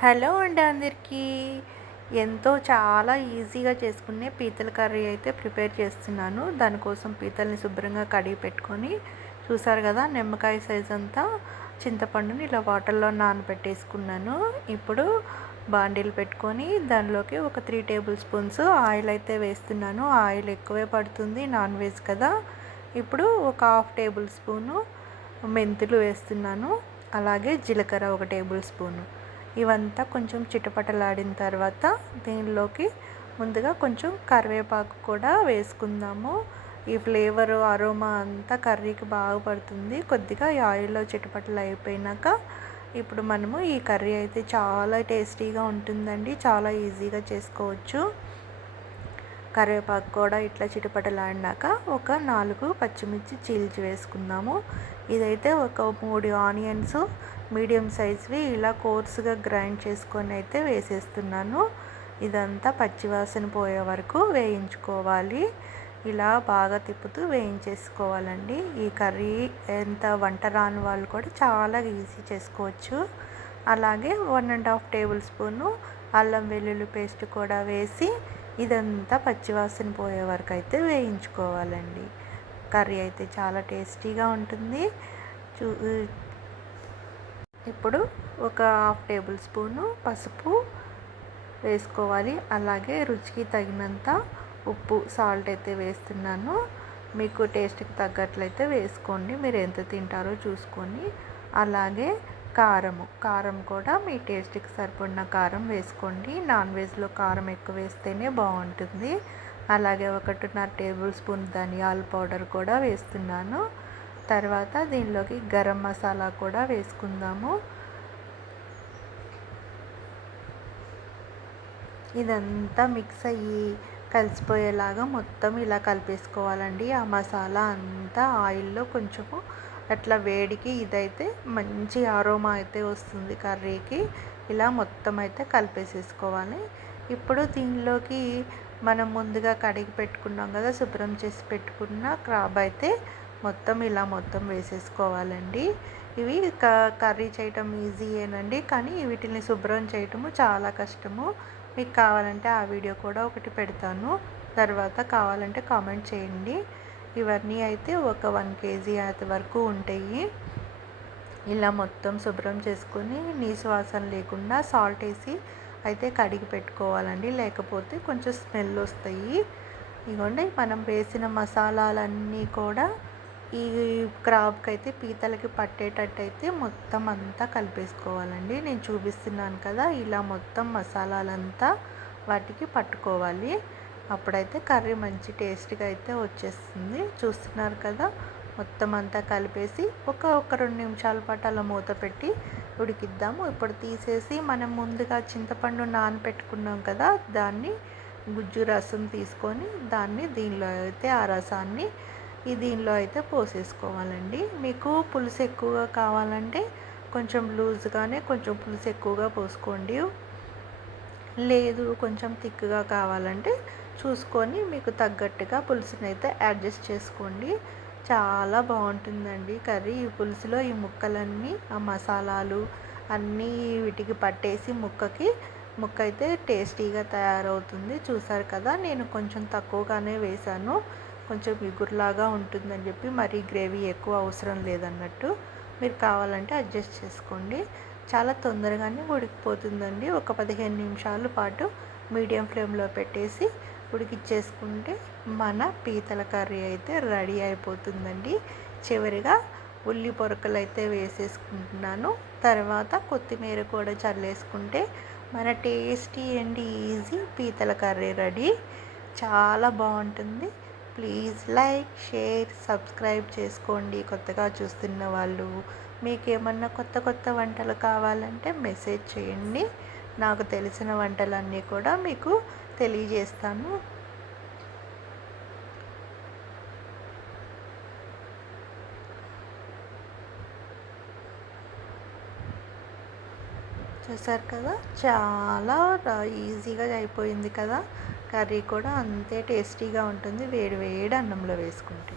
Hello అండి అందరికీ. చాలా ఈజీగా చేసుకునే పీతల కర్రీ అయితే ప్రిపేర్ చేస్తున్నాను. దానికోసం పీతల్ని శుభ్రంగా కడిగి పెట్టుకొని, చూసారు కదా నిమ్మకాయ సైజ్ అంతా చింతపండుని ఇలా వాటర్లో నానబెట్టేసుకున్నాను. ఇప్పుడు బాండీలు పెట్టుకొని దానిలోకి ఒక 3 టేబుల్ స్పూన్స్ ఆయిల్ అయితే వేస్తున్నాను. ఆయిల్ ఎక్కువే పడుతుంది, నాన్ వెజ్ కదా. ఇప్పుడు ఒక 1/2 టేబుల్ స్పూను మెంతులు వేస్తున్నాను. అలాగే జీలకర్ర 1 టేబుల్ స్పూను. ఇవంతా కొంచెం చిటపటలాడిన తర్వాత దీనిలోకి ముందుగా కొంచెం కరివేపాకు కూడా వేసుకుందాము. ఈ ఫ్లేవర్ అరోమా అంతా కర్రీకి బాగా పడుతుంది. కొద్దిగా ఈ ఆయిల్లో చిటపటలు అయిపోయినాక ఇప్పుడు మనము ఈ కర్రీ అయితే చాలా టేస్టీగా ఉంటుందండి. చాలా ఈజీగా చేసుకోవచ్చు. కరివేపాకు కూడా ఇట్లా చిటపటలాడినాక ఒక 4 పచ్చిమిర్చి చీల్చి వేసుకుందాము. ఇదైతే ఒక 3 ఆనియన్స్ మీడియం సైజ్వి ఇలా కోర్సుగా గ్రైండ్ చేసుకొని అయితే వేసేస్తున్నాను. ఇదంతా పచ్చివాసన పోయే వరకు వేయించుకోవాలి. ఇలా బాగా తిప్పుతూ వేయించేసుకోవాలండి. ఈ కర్రీ వంట రాని వాళ్ళు కూడా చాలా ఈజీ చేసుకోవచ్చు. అలాగే 1.5 టేబుల్ స్పూను అల్లం వెల్లుల్లి పేస్ట్ కూడా వేసి ఇదంతా పచ్చివాసన పోయే వరకు అయితే వేయించుకోవాలండి. కర్రీ అయితే చాలా టేస్టీగా ఉంటుంది. ఇప్పుడు ఒక 1/2 టేబుల్ స్పూను పసుపు వేసుకోవాలి. అలాగే రుచికి తగినంత ఉప్పు, సాల్ట్ అయితే వేస్తున్నాను. మీకు టేస్ట్కి తగ్గట్లయితే వేసుకోండి, మీరు ఎంత తింటారో చూసుకొని. అలాగే కారం కూడా మీ టేస్ట్కి సరిపడిన కారం వేసుకోండి. నాన్ వెజ్లో కారం ఎక్కువ వేస్తేనే బాగుంటుంది. అలాగే 1.5 టేబుల్ స్పూన్ ధనియాల పౌడర్ కూడా వేస్తున్నాను. తర్వాత దీనిలోకి గరం మసాలా కూడా వేసుకుందాము. ఇదంతా మిక్స్ అయ్యి కలిసిపోయేలాగా మొత్తం ఇలా కలిపేసుకోవాలండి. ఆ మసాలా అంతా ఆయిల్లో కొంచెము అట్లా వేడికి ఇదైతే మంచి అరోమా అయితే వస్తుంది కర్రీకి. ఇలా మొత్తం అయితే కలిపేసేసుకోవాలి. ఇప్పుడు దీనిలోకి మనం ముందుగా కడిగి పెట్టుకున్నాం కదా, శుభ్రం చేసి పెట్టుకున్న క్రాబ్ అయితే మొత్తం వేసేసుకోవాలండి. ఇవి కర్రీ చేయటం ఈజీయేనండి, కానీ వీటిని శుభ్రం చేయటము చాలా కష్టము. మీకు కావాలంటే ఆ వీడియో కూడా ఒకటి పెడతాను, తర్వాత కావాలంటే కామెంట్ చేయండి. ఇవన్నీ అయితే ఒక 1 కేజీ వరకు ఉంటాయి. ఇలా మొత్తం శుభ్రం చేసుకొని నీసు వాసన లేకుండా సాల్ట్ వేసి అయితే కడిగి పెట్టుకోవాలండి, లేకపోతే కొంచెం స్మెల్ వస్తాయి. ఇదిగోండి, మనం వేసిన మసాలాలన్నీ కూడా ఈ క్రాబ్కి అయితే పీతలకి పట్టేటట్టు అయితే మొత్తం అంతా కలిపేసుకోవాలండి. నేను చూపిస్తున్నాను కదా, ఇలా మొత్తం మసాలాలంతా వాటికి పట్టుకోవాలి. అప్పుడైతే కర్రీ మంచి టేస్ట్గా అయితే వచ్చేస్తుంది. చూస్తున్నారు కదా, మొత్తం అంతా కలిపేసి ఒక 2 నిమిషాల పాటు అలా మూత పెట్టి ఉడికిద్దాము. ఇప్పుడు తీసేసి మనం ముందుగా చింతపండు నానబెట్టుకున్నాం కదా, దాన్ని గుజ్జు రసం తీసుకొని దాన్ని దీనిలో అయితే ఆ రసాన్ని దీనిలో అయితే పోసేసుకోవాలండి. మీకు పులుసు ఎక్కువగా కావాలంటే కొంచెం లూజ్గానే కొంచెం పులుసు ఎక్కువగా పోసుకోండి. లేదు కొంచెం థిక్గా కావాలంటే చూసుకొని మీకు తగ్గట్టుగా పులుసుని అయితే అడ్జస్ట్ చేసుకోండి. చాలా బాగుంటుందండి కర్రీ. ఈ పులుసులో ఈ ముక్కలన్నీ, ఆ మసాలాలు అన్నీ వీటికి పట్టేసి ముక్క అయితే టేస్టీగా తయారవుతుంది. చూసారు కదా, నేను కొంచెం తక్కువగానే వేశాను. కొంచెం ఇగురులాగా ఉంటుందని చెప్పి మరీ గ్రేవీ ఎక్కువ అవసరం లేదన్నట్టు. మీరు కావాలంటే అడ్జస్ట్ చేసుకోండి. చాలా తొందరగానే ఉడికిపోతుందండి. ఒక 15 నిమిషాల పాటు మీడియం ఫ్లేమ్లో పెట్టేసి ఉడికిచ్చేసుకుంటే మన పీతల కర్రీ అయితే రెడీ అయిపోతుందండి. చివరిగా ఉల్లి పొరకలు అయితే వేసేసుకుంటున్నాను. తర్వాత కొత్తిమీర కూడా చల్లేసుకుంటే మన టేస్టీ అండ్ ఈజీ పీతల కర్రీ రెడీ. చాలా బాగుంటుంది. ప్లీజ్ లైక్, షేర్, సబ్స్క్రైబ్ చేసుకోండి కొత్తగా చూస్తున్న వాళ్ళు. మీకు ఏమన్నా కొత్త వంటలు కావాలంటే మెసేజ్ చేయండి. నాకు తెలిసిన వంటలన్నీ కూడా మీకు తెలియజేస్తాను. చూసారు కదా, చాలా ఈజీగా అయిపోయింది కదా. కర్రీ కూడా అంతే టేస్టీగా ఉంటుంది వేడి వేడి అన్నంలో వేసుకుంటే.